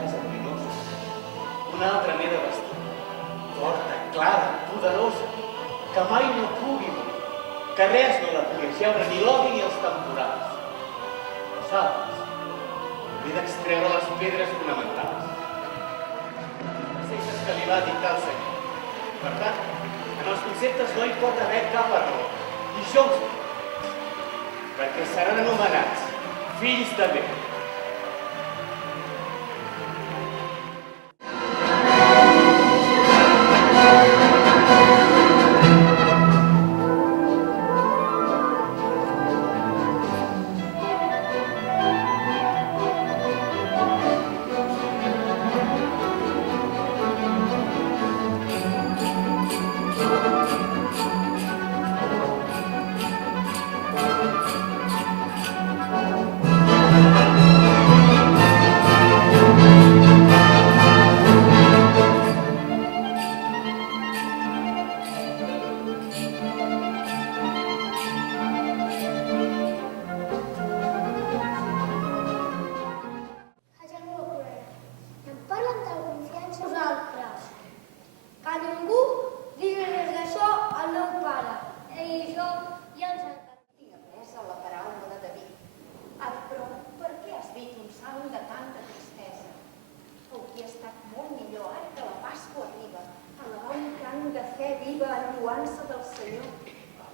casa lluminosa. Una altra m'he de vestir, forta, clara, poderosa, que mai no pugui morir, que res no la pugui aixeure, ni l'odi ni els temporals. Nosaltres m'he d'extreure les pedres fonamentals. Preceptes que li va dictar el Senyor. Per tant, en els conceptes no hi pot haver cap error. I jo us dic, perquè seran anomenats fills de Déu.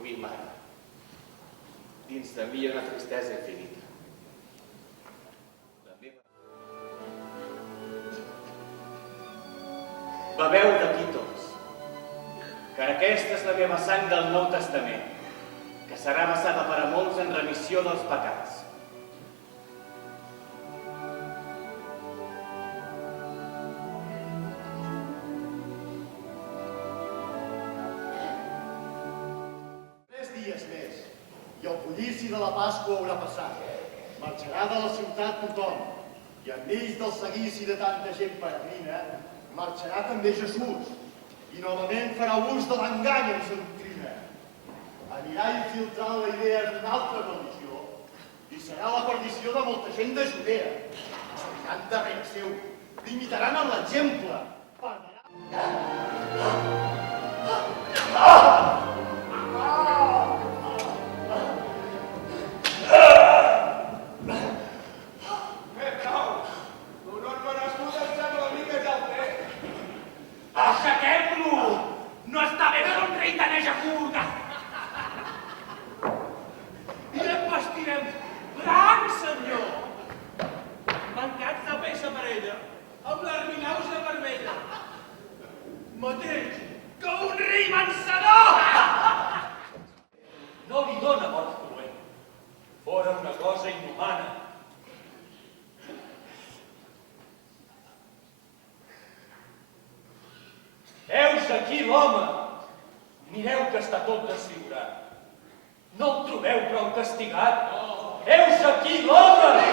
Avui, mare, dins de mi hi ha una tristesa infinita. La meva... Beveu d'aquí tots, que aquesta és la meva sang del Nou Testament, que serà vessada per a molts en remissió dels pecats. I el bullici de la Pasqua haurà passat. Marxarà de la ciutat tothom, i enmig del seguici de tanta gent peregrina, marxarà també Jesús, i novament farà ús de l'engany en sa doctrina. Anirà infiltrant la idea d'una altra religió, i serà la perdició de molta gent de Judea. S'aniran darrere seu, l'imitaran en l'exemple, aquí l'home. Mireu que està tot desfigurat. No el trobeu prou castigat? Heus aquí l'home!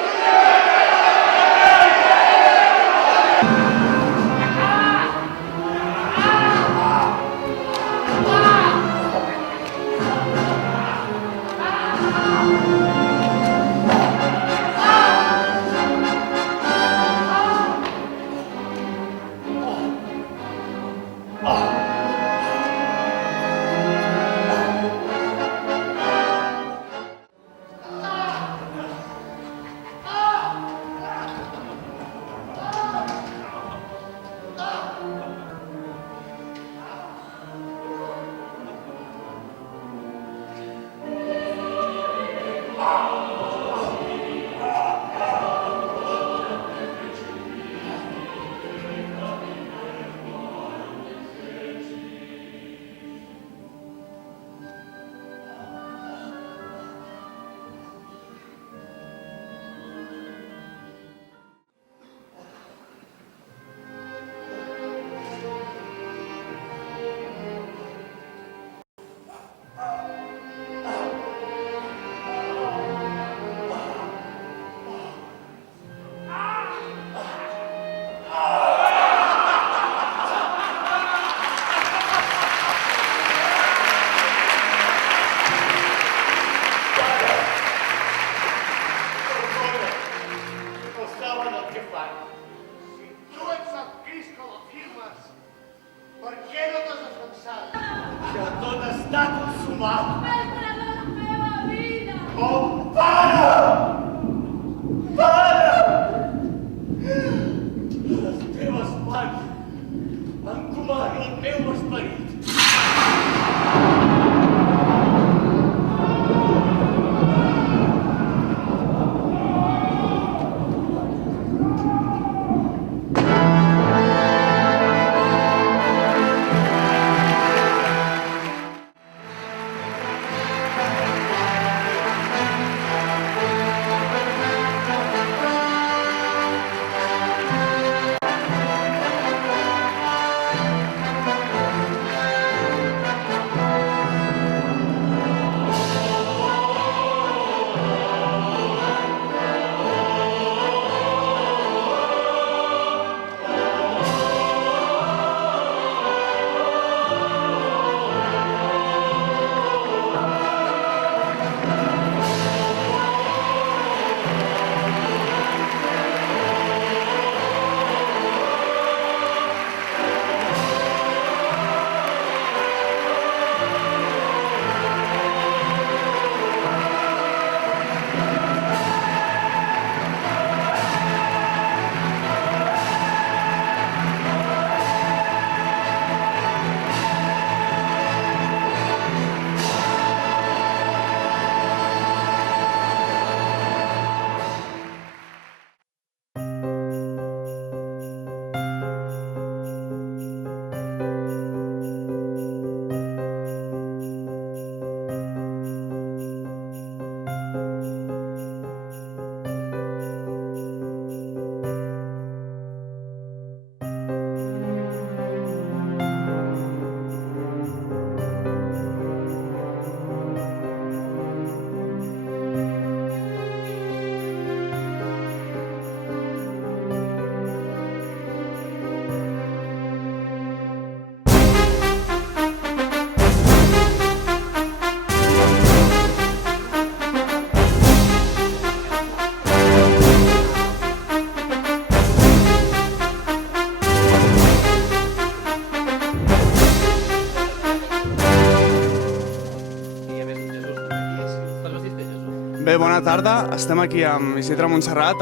bona tarda. Estem aquí amb Isidre Montserrat,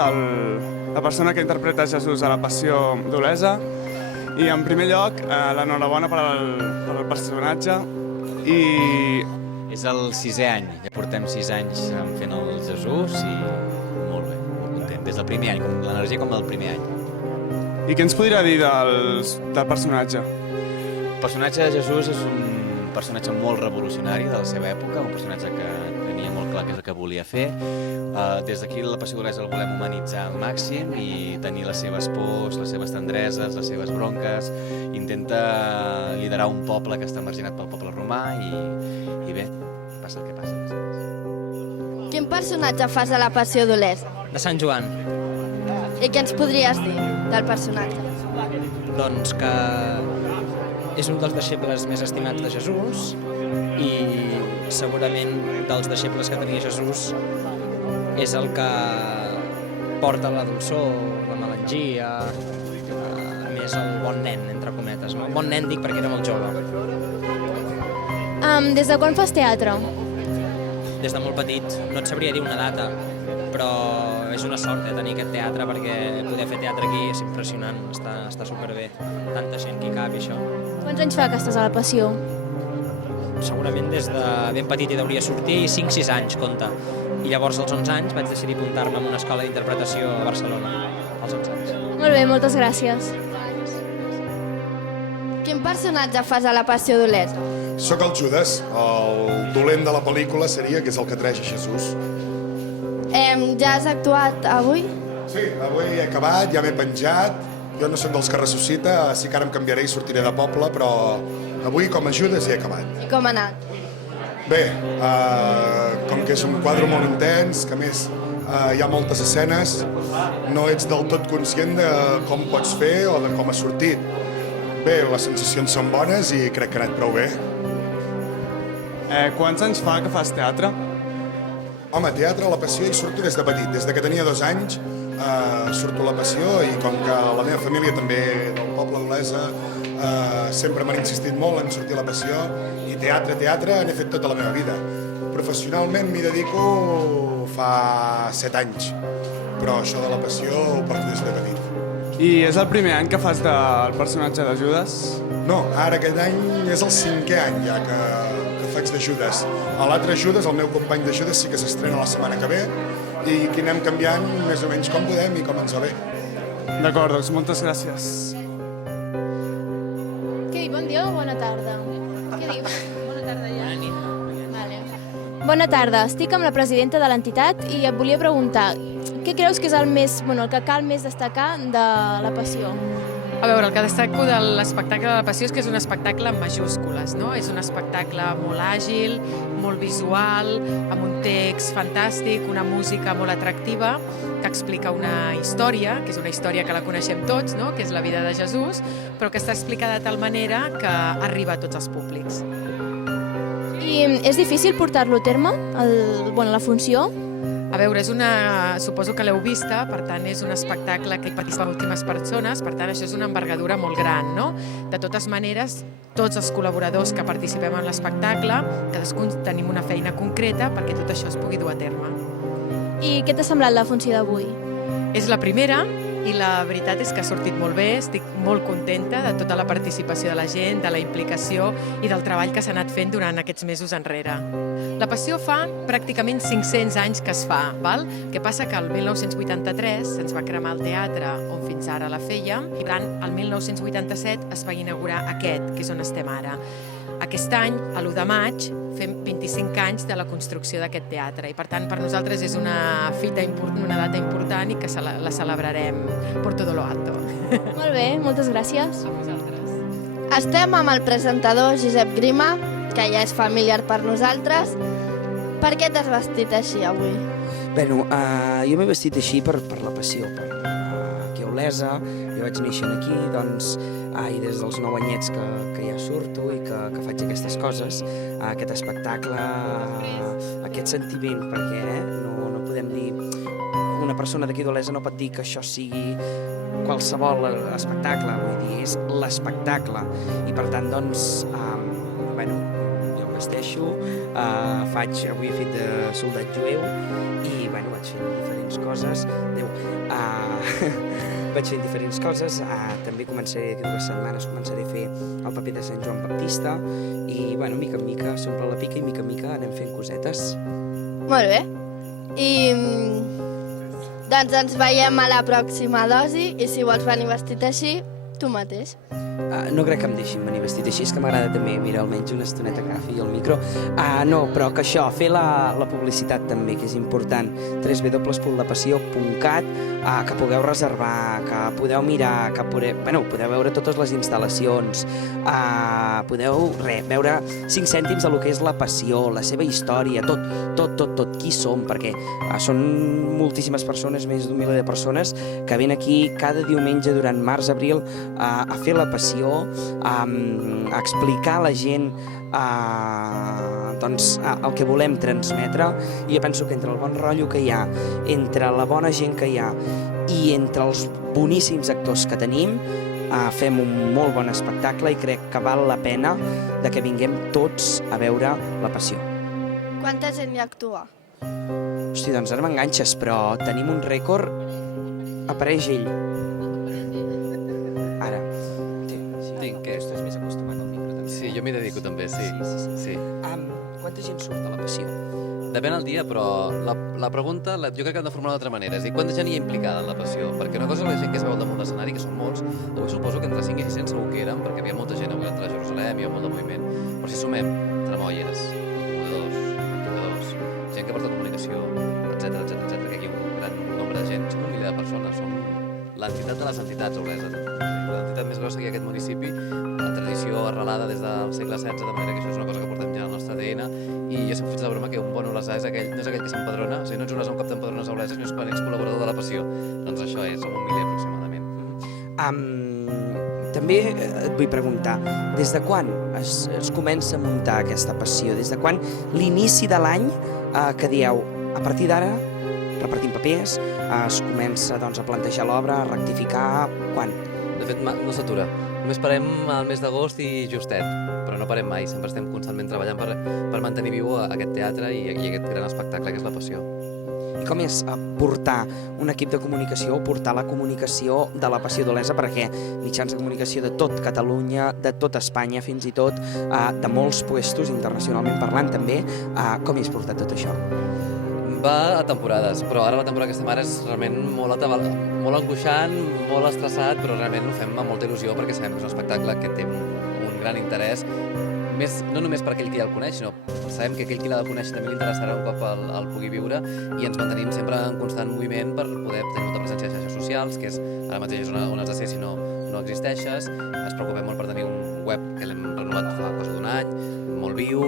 la persona que interpreta Jesús a la Passió d'Olesa. I en primer lloc, l'enhorabona per al personatge. I És el 6è any, ja portem 6 anys fent el Jesús i molt bé, molt content. Des del primer any, com l'energia com del primer any. què ens podria dir del personatge? El personatge de Jesús és un personatge molt revolucionari de la seva època, un personatge que tenia molt clar què és el que volia fer. Des d'aquí la Passió d'Olesa el volem humanitzar al màxim i tenir les seves pors, les seves tendreses, les seves bronques. Intenta liderar un poble que està marginat pel poble romà i bé, passa el que passa. Quin personatge fas a la Passió d'Olesa? De Sant Joan. I què ens podries dir del personatge? Doncs que és un dels deixebles més estimats de Jesús i segurament dels deixebles que tenia Jesús és el que porta la dolçor, la melangia, a més el bon nen, entre cometes. No? Bon nen dic perquè era molt jove. Des de quan fas teatre? Des de molt petit, no et sabria dir una data, però és una sort tenir aquest teatre perquè poder fer teatre aquí és impressionant, està superbé. Tanta gent que hi cap i això. Quants anys fa que estàs a la Passió? Segurament des de ben petit hi hauria sortir 5-6 anys, compta. I llavors als 11 anys vaig decidir apuntar-me en una escola d'interpretació a Barcelona, als 11 anys. Molt bé, moltes gràcies. Quin personatge fas a la Passió d'Olesa? Soc el Judes, el dolent de la pel·lícula seria, que és el que treix a Jesús. Ja has actuat avui? Sí, avui he acabat, ja m'he penjat. Jo no sóc dels que ressuscita, sí que ara em canviaré i sortiré de poble, però avui com a Judes he acabat. I com ha anat? Bé, com que és un quadre molt intens, que a més hi ha moltes escenes, no ets del tot conscient de com pots fer o de com ha sortit. Bé, les sensacions són bones i crec que ha anat prou bé. Quants anys fa que fas teatre? Home, teatre a la Passió hi surto des de petit. Des de que tenia 2 anys surto a la Passió i com que la meva família també del poble d'Olesa sempre m'han insistit molt en sortir a la Passió i teatre n'he fet tota la meva vida. Professionalment m'hi dedico fa 7 anys, però això de la Passió ho porto des de petit. I és el primer any que fas del personatge de Judes? No, ara aquest any és el 5è any ja que faig de Judes. L'altre Judes, el meu company de Judes, sí que s'estrena la setmana que ve i aquí anem canviant més o menys com podem i com ens va bé. D'acord, doncs moltes gràcies. Què diu? Bon dia o bona tarda? Què diu? Bona tarda ja. Bona nit. Vale. Bona tarda, estic amb la presidenta de l'entitat i et volia preguntar què creus que és el que cal més destacar de la Passió? A veure, el que destaco de l'espectacle de la Passió és que és un espectacle amb majúscules, no? És un espectacle molt àgil, molt visual, amb un text fantàstic, una música molt atractiva, que explica una història, que és una història que la coneixem tots, no? Que és la vida de Jesús, però que està explicada de tal manera que arriba a tots els públics. I és difícil portar-lo a terme, la funció? A veure, suposo que l'heu vista, per tant és un espectacle que hi participen últimes persones, per tant això és una envergadura molt gran, no? De totes maneres, tots els col·laboradors que participem en l'espectacle, cadascun tenim una feina concreta perquè tot això es pugui dur a terme. I què t'ha semblat la funció d'avui? És la primera i la veritat és que ha sortit molt bé, estic molt contenta de tota la participació de la gent, de la implicació i del treball que s'ha anat fent durant aquests mesos enrere. La Passió fa pràcticament 500 anys que es fa, val? Que passa que el 1983 se'ns va cremar el teatre on fins ara la fèiem i el 1987 es va inaugurar aquest, que és on estem ara. Aquest any, a l'1 de maig, fem 25 anys de la construcció d'aquest teatre i per tant per nosaltres és una fita important, una data important i que la celebrarem por todo lo alto. Molt bé, moltes gràcies. A vosaltres. Estem amb el presentador Josep Grima, que ja és familiar per nosaltres. Per què t'has vestit així avui? Bé, jo m'he vestit així per la Passió, per aquí a Olesa. Jo vaig néixer aquí, doncs, i des dels 9 anyets que ja surto i que faig aquestes coses, aquest espectacle, aquest sentiment, perquè no podem dir... Una persona d'aquí d'Olesa no pot dir que això sigui qualsevol espectacle, vull dir, és l'espectacle. I per tant, doncs, jo em vesteixo, avui he fet de soldat jueu i vaig fent diferents coses. Vaig fent diferents coses. També començaré, d'aquí 2 setmanes, començaré a fer el paper de Sant Joan Baptista i, bueno, mica en mica s'omple la pica i mica en mica anem fent cosetes. Molt bé. I doncs ens veiem a la pròxima dosi i si vols venir vestit així, tu mateix. No crec que em deixin venir vestit així, és que m'agrada també, mira, almenys una estoneta que agafi el micro. No, però que això, fer la publicitat també, que és important, www.lapassió.cat, que pugueu reservar, que podeu mirar, que podeu veure totes les instal·lacions, podeu veure 5 cèntims de lo que és la passió, la seva història, tot, qui som, perquè són moltíssimes persones, més d'1 miler de persones, que ven aquí cada diumenge durant març-abril a fer la passió, a explicar a la gent el que volem transmetre, i jo penso que entre el bon rotllo que hi ha, entre la bona gent que hi ha i entre els boníssims actors que tenim, fem un molt bon espectacle i crec que val la pena de que vinguem tots a veure la passió. Quanta gent hi actua? Hosti, doncs ara m'enganxes, però tenim un rècord. Apareix ell. Ara. Tinc que... Estàs més acostumat al micro, també. Sí, jo m'hi dedico també, sí. Quanta gent surt a la passió? Depèn del dia, però la pregunta jo crec que hem de formular d'altra manera. És a dir, quanta gent hi ha implicada en la passió? Perquè una cosa és la gent que es veu al damunt l'escenari, que són molts. Avui suposo que entre 5 i 600 segur que eren, perquè hi havia molta gent avui a entrar a Jerusalem, hi ha molt de moviment. Però si sumem tramolles, comunicadors, maquilladors, gent que porta comunicació, etc, que aquí hi ha un gran nombre de gent, som 1 miler de persones, som l'entitat de les entitats, Olesa. L'entitat més grossa que hi ha aquest municipi, la tradició arrelada des del segle XVI, de manera que això és una cosa que portem ja al nostre ADN, i jo sempre faig la broma que un bon olesà no és aquell que s'empadrona, o sigui, no ets un cop t'empadrones a Olesa, sinó és quan ets col·laborador de la passió. Doncs això és, som 1 miler aproximadament. També et vull preguntar, des de quan es comença a muntar aquesta passió? Des de quan l'inici de l'any que dieu, a partir d'ara repartim papers, es comença doncs, a plantejar l'obra, a rectificar, quan? De fet, no s'atura. Només parem al mes d'agost i justet, però no parem mai, sempre estem constantment treballant per mantenir viu aquest teatre i aquest gran espectacle que és la passió. I com és portar un equip de comunicació, portar la comunicació de la passió d'Olesa, perquè mitjans de comunicació de tot Catalunya, de tot Espanya, fins i tot de molts puestos, internacionalment parlant també, com és portar tot això? Va a temporades, però ara la temporada que estem ara és realment molt angoixant, molt estressat, però realment ho fem amb molta il·lusió perquè sabem que és un espectacle que té un gran interès, no només per aquell que ja el coneix, sinó sabem que aquell qui l'ha de conèixer també li interessarà un cop el pugui viure, i ens mantenim sempre en constant moviment per poder tenir molta presència a xarxes socials, que és ara mateix on has de ser si no existeixes. Ens preocupem molt per tenir un web que l'hem renovat fa cosa d'un any, molt viu,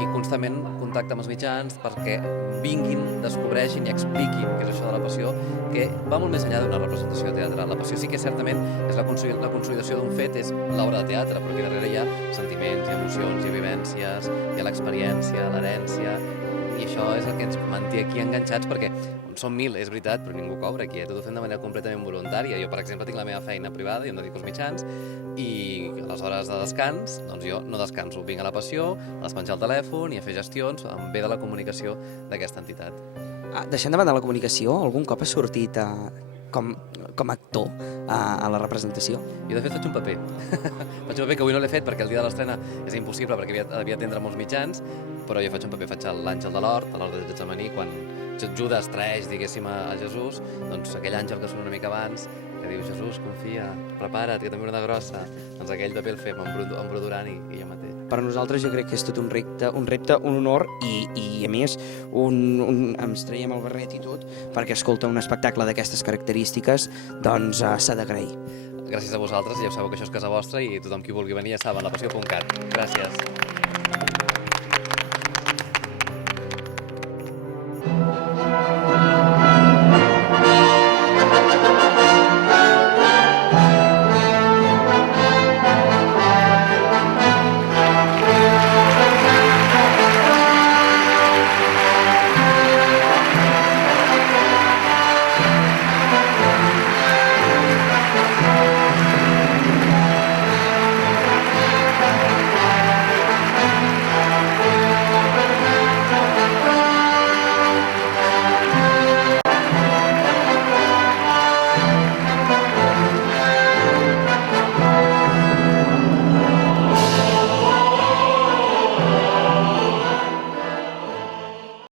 i constantment contacte amb els mitjans perquè vinguin, descobreixin i expliquin què és això de la passió, que va molt més enllà d'una representació teatral. La passió sí que certament és la consolidació d'un fet, és l'obra de teatre, però aquí darrere hi ha sentiments, hi ha emocions, hi ha vivències, hi ha l'experiència, l'herència, i això és el que ens manté aquí enganxats, perquè som 1.000, és veritat, però ningú cobra aquí, tot ho fem de manera completament voluntària. Jo, per exemple, tinc la meva feina privada, jo em dedico als mitjans, i a les hores de descans, doncs jo no descanso, vinc a la passió, a despenjar el telèfon i a fer gestions en bé de la comunicació d'aquesta entitat. Deixant de banda la comunicació, algun cop has sortit com a actor a la representació? Jo, de fet, faig un paper. Faig un paper que avui no l'he fet perquè el dia de l'estrena és impossible, perquè havia d'atendre molts mitjans, però jo faig un paper, faig l'àngel de l'hort, a l'hort de Getsemaní, quan Judes traeix, diguéssim, a Jesús, doncs aquell àngel que surt una mica abans, que diu, Jesús, confia, prepara't, que també una de grossa, doncs aquell paper el fem en Bru Duran i jo mateix. Per a nosaltres jo crec que és tot un repte, un honor i a més, ens traiem el barret i tot, perquè, escolta, un espectacle d'aquestes característiques, doncs s'ha d'agrair. Gràcies a vosaltres, ja ho sabeu que això és casa vostra i tothom qui vulgui venir ja sap, a lapassió.cat. Gràcies.